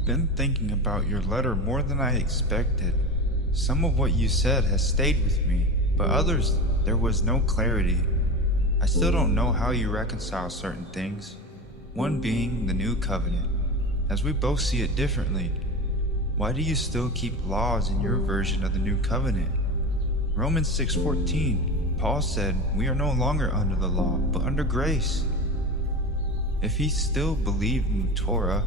I've been thinking about your letter more than I expected. Some of what you said has stayed with me, but others, there was no clarity. I still don't know how you reconcile certain things, one being the new covenant, as we both see it differently. Why do you still keep laws in your version of the new covenant? Romans 6:14, Paul said, we are no longer under the law, but under grace. If he still believed in Torah,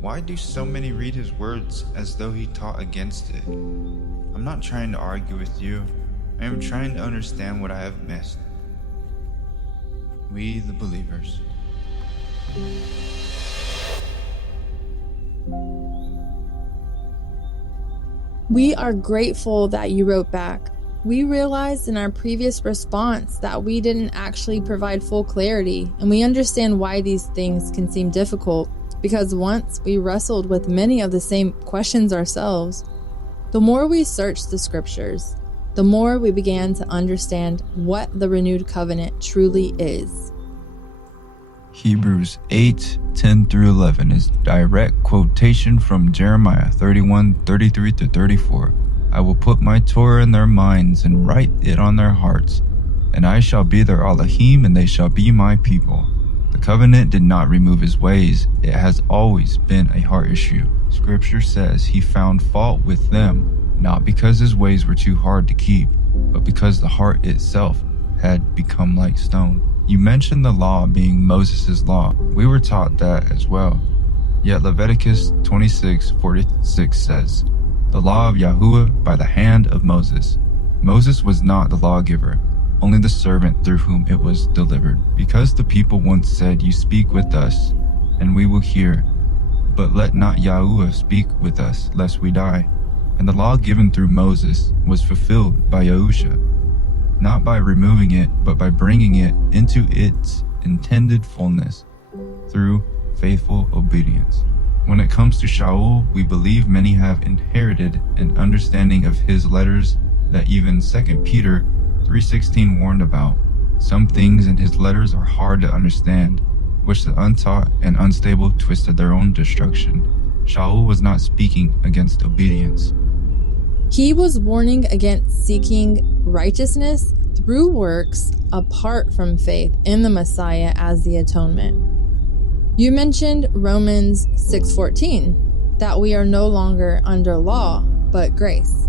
why do so many read his words as though he taught against it? I'm not trying to argue with you. I am trying to understand what I have missed. We, the believers. We are grateful that you wrote back. We realized in our previous response that we didn't actually provide full clarity, and we understand why these things can seem difficult, because once we wrestled with many of the same questions ourselves. The more we searched the scriptures, the more we began to understand what the renewed covenant truly is. Hebrews 8:10-11 is direct quotation from Jeremiah 31:33-34. I will put my Torah in their minds and write it on their hearts, and I shall be their Elohim, and they shall be my people. The covenant did not remove his ways. It has always been a heart issue. Scripture says he found fault with them, not because his ways were too hard to keep, but because the heart itself had become like stone. You mentioned the law being Moses' law. We were taught that as well. Yet Leviticus 26:46 says, the law of Yahuwah by the hand of Moses. Moses was not the lawgiver, only the servant through whom it was delivered. Because the people once said, you speak with us, and we will hear, but let not Yahuwah speak with us, lest we die. And the law given through Moses was fulfilled by Yahusha, not by removing it, but by bringing it into its intended fullness through faithful obedience. When it comes to Shaul, we believe many have inherited an understanding of his letters that even 2 Peter 3:16 warned about. Some things in his letters are hard to understand, which the untaught and unstable twisted their own destruction. Shaul was not speaking against obedience. He was warning against seeking righteousness through works apart from faith in the Messiah as the atonement. You mentioned Romans 6:14, that we are no longer under law, but grace.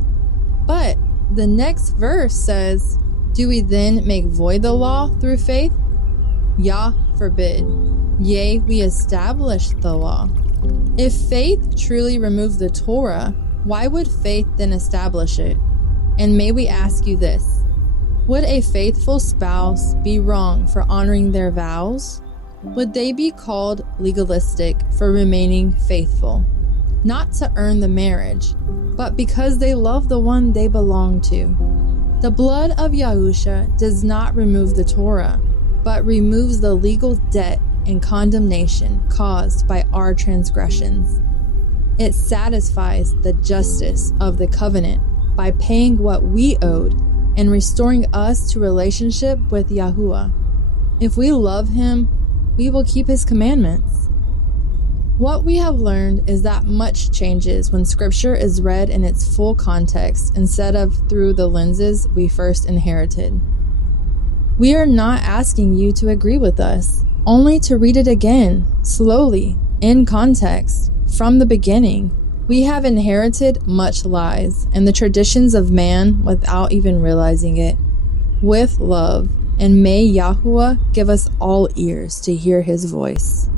But the next verse says, do we then make void the law through faith? Yah forbid. Yea, we establish the law. If faith truly removed the Torah, why would faith then establish it? And may we ask you this, would a faithful spouse be wrong for honoring their vows? Would they be called legalistic for remaining faithful? Not to earn the marriage, but because they love the one they belong to. The blood of Yahusha does not remove the Torah, but removes the legal debt and condemnation caused by our transgressions. It satisfies the justice of the covenant by paying what we owed and restoring us to relationship with Yahuwah. If we love him, we will keep his commandments. What we have learned is that much changes when scripture is read in its full context instead of through the lenses we first inherited. We are not asking you to agree with us, only to read it again, slowly, in context, from the beginning. We have inherited much lies and the traditions of man without even realizing it, with love. And may Yahuwah give us all ears to hear his voice.